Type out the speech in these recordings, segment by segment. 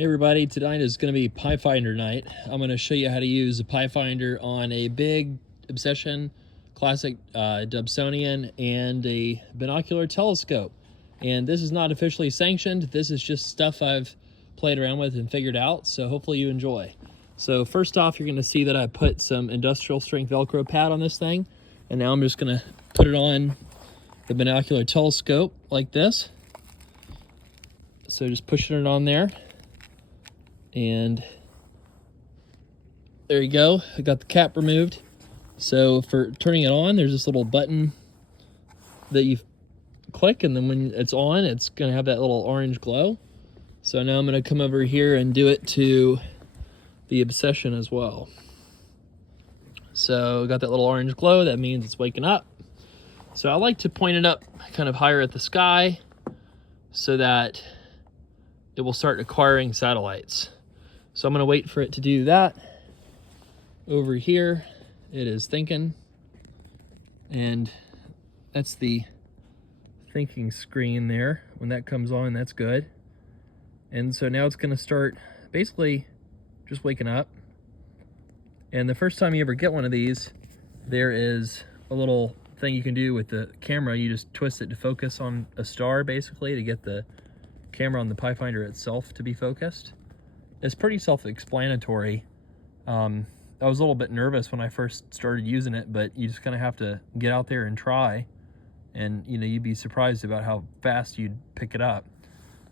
Hey everybody, tonight is going to be PiFinder night. I'm going to show you how to use a PiFinder on a big Obsession Classic Dobsonian and a binocular telescope. And this is not officially sanctioned. This is just stuff I've played around with and figured out, so hopefully you enjoy. So first off, you're going to see that I put some industrial strength Velcro pad on this thing. And now I'm just going to put it on the binocular telescope like this. So just pushing it on there. And there you go. I got the cap removed. So for turning it on, there's this little button that you click, and then when it's on, it's going to have that little orange glow. So now I'm going to come over here and do it to the Obsession as well. So got that little orange glow. That means it's waking up. So I like to point it up kind of higher at the sky so that it will start acquiring satellites. So I'm going to wait for it to do that. Over here, it is thinking. And that's the thinking screen there. When that comes on, that's good. And so now it's going to start basically just waking up. And the first time you ever get one of these, there is a little thing you can do with the camera. You just twist it to focus on a star, basically, to get the camera on the PiFinder itself to be focused. It's pretty self-explanatory. I was a little bit nervous when I first started using it, but you just kind of have to get out there and try, and you'd be surprised about how fast you'd pick it up.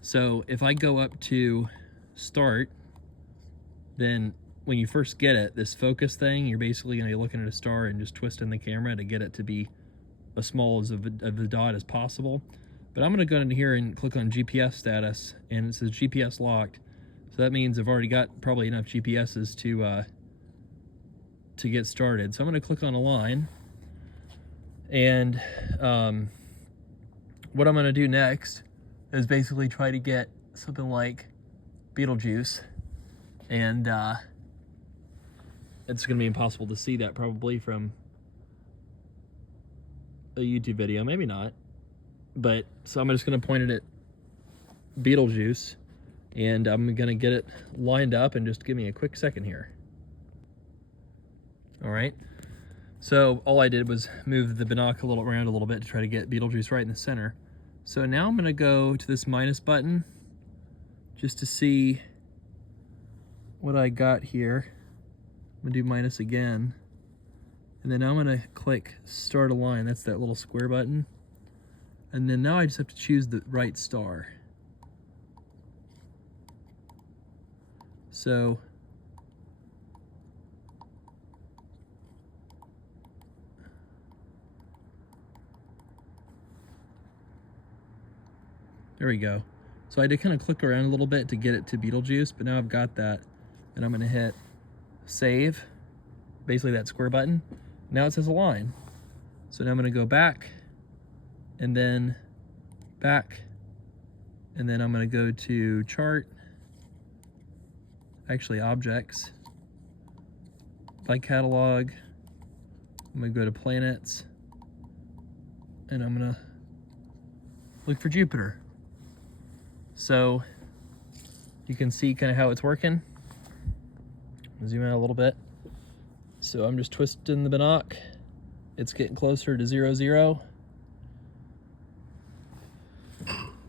So if I go up to start, then when you first get it, this focus thing, you're basically going to be looking at a star and just twisting the camera to get it to be as small as of the dot as possible. But I'm going to go in here and click on GPS status, and it says GPS locked. So that means I've already got probably enough GPSs to get started. So I'm going to click on a line, and what I'm going to do next is basically try to get something like Betelgeuse, and it's going to be impossible to see that probably from a YouTube video, maybe not. But so I'm just going to point it at Betelgeuse, and I'm going to get it lined up, and just give me a quick second here. All right. So all I did was move the binocular around a little bit to try to get Betelgeuse right in the center. So now I'm going to go to this minus button just to see what I got here. I'm going to do minus again. And then I'm going to click start a line. That's that little square button. And then now I just have to choose the right star. So there we go. So I had to kind of click around a little bit to get it to Betelgeuse, but now I've got that, and I'm going to hit save, basically that square button. Now it says a line. So now I'm going to go back, and then back, and then I'm going to go to chart, actually objects, by catalog. I'm going to go to planets, and I'm going to look for Jupiter. So you can see kind of how it's working. Zoom out a little bit. So I'm just twisting the binoc. It's getting closer to 0, 0.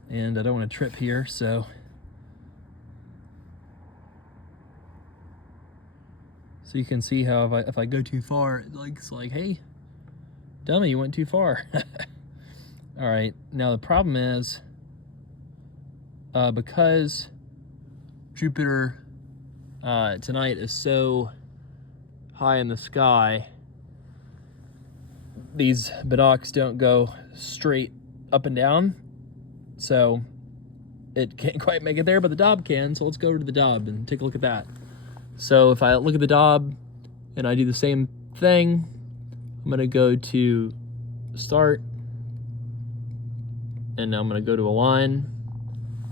And I don't want to trip here, so you can see how if I go too far, it's like, hey, dummy, you went too far. All right, now the problem is, because Jupiter tonight is so high in the sky, these binocs don't go straight up and down, so it can't quite make it there, but the Dob can. So let's go to the Dob and take a look at that. So if I look at the Dob and I do the same thing, I'm going to go to start, and now I'm going to go to a line,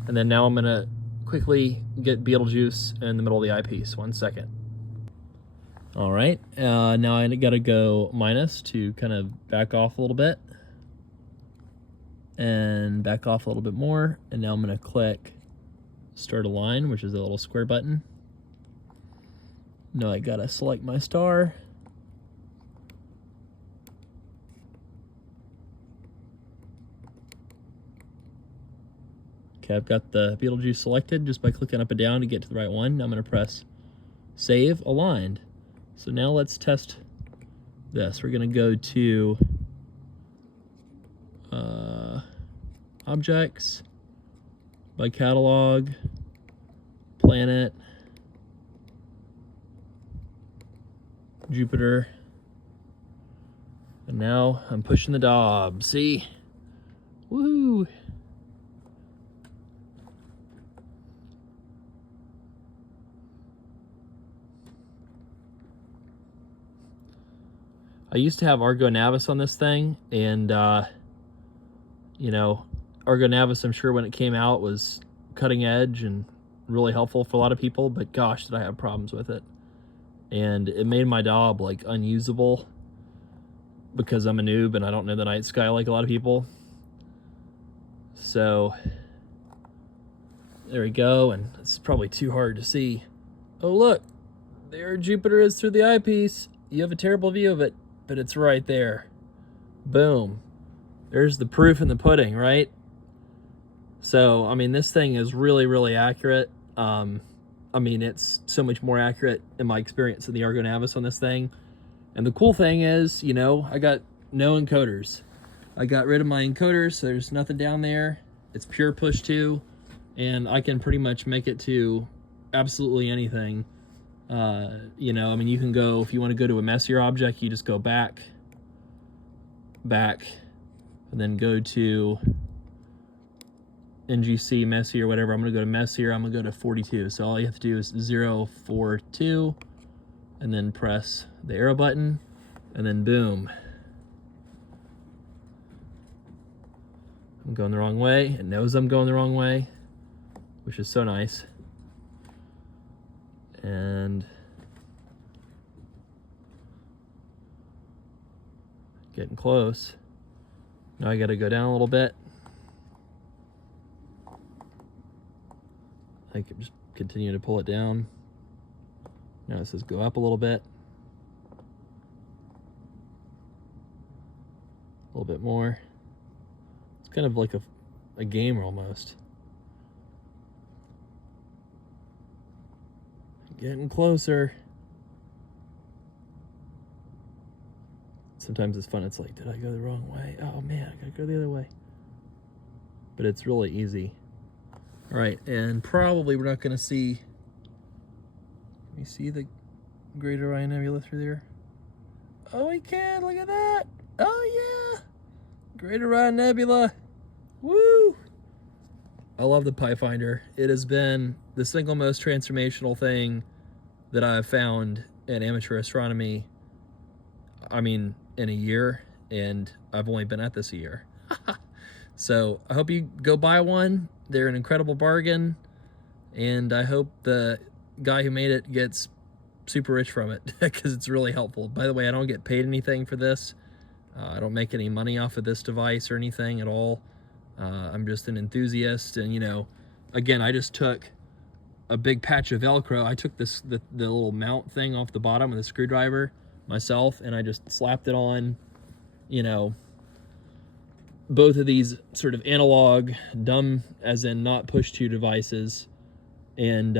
and then now I'm going to quickly get Betelgeuse in the middle of the eyepiece. 1 second. All right, now I got to go minus to kind of back off a little bit, and back off a little bit more, and now I'm going to click start a line, which is a little square button. Now I gotta select my star. Okay, I've got the Betelgeuse selected just by clicking up and down to get to the right one. Now I'm gonna press Save Aligned. So now let's test this. We're gonna go to Objects, by Catalog, Planet, Jupiter, and now I'm pushing the knob. See? Woo! I used to have Argo Navis on this thing, and you know, Argo Navis, I'm sure when it came out was cutting edge and really helpful for a lot of people, but gosh, did I have problems with it. And it made my knob like unusable because I'm a noob and I don't know the night sky like a lot of people. So there we go, and it's probably too hard to see. Oh look, there Jupiter is through the eyepiece. You have a terrible view of it, but it's right there. Boom. There's the proof in the pudding, right? So, I mean, this thing is really, really accurate. I mean, it's so much more accurate in my experience than the Argo Navis on this thing. And the cool thing is, you know, I got no encoders. I got rid of my encoders, so there's nothing down there. It's pure push to, and I can pretty much make it to absolutely anything. You know, I mean, you can go, if you want to go to a messier object, you just go back, and then go to NGC messy or whatever. I'm going to go to messier. I'm going to go to 42. So all you have to do is 042 and then press the arrow button and then boom. I'm going the wrong way. It knows I'm going the wrong way, which is so nice. And getting close. Now I got to go down a little bit. I can just continue to pull it down. Now it says go up a little bit. A little bit more. It's kind of like a gamer almost. Getting closer. Sometimes it's fun. It's like, did I go the wrong way? Oh man, I gotta go the other way. But it's really easy. All right, and probably we're not gonna see. Can you see the Great Orion Nebula through there? Oh, we can. Look at that. Oh yeah, Great Orion Nebula. Woo! I love the PiFinder. It has been the single most transformational thing that I've found in amateur astronomy. I mean, in a year, and I've only been at this a year. So I hope you go buy one. They're an incredible bargain, and I hope the guy who made it gets super rich from it because it's really helpful. By the way, I don't get paid anything for this. I don't make any money off of this device or anything at all. I'm just an enthusiast, and you know, again, I just took a big patch of Velcro. I took the little mount thing off the bottom with a screwdriver myself, and I just slapped it on, you know, both of these sort of analog, dumb as in not push to devices, and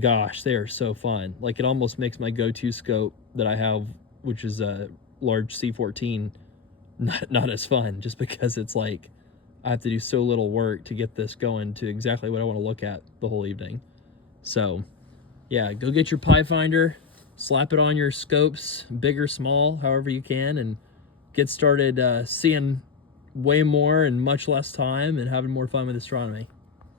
gosh, they are so fun. Like, it almost makes my go-to scope that I have, which is a large C14, not as fun, just because it's like I have to do so little work to get this going to exactly what I want to look at the whole evening. So yeah, go get your PiFinder, slap it on your scopes, big or small, however you can, and get started seeing way more in much less time and having more fun with astronomy.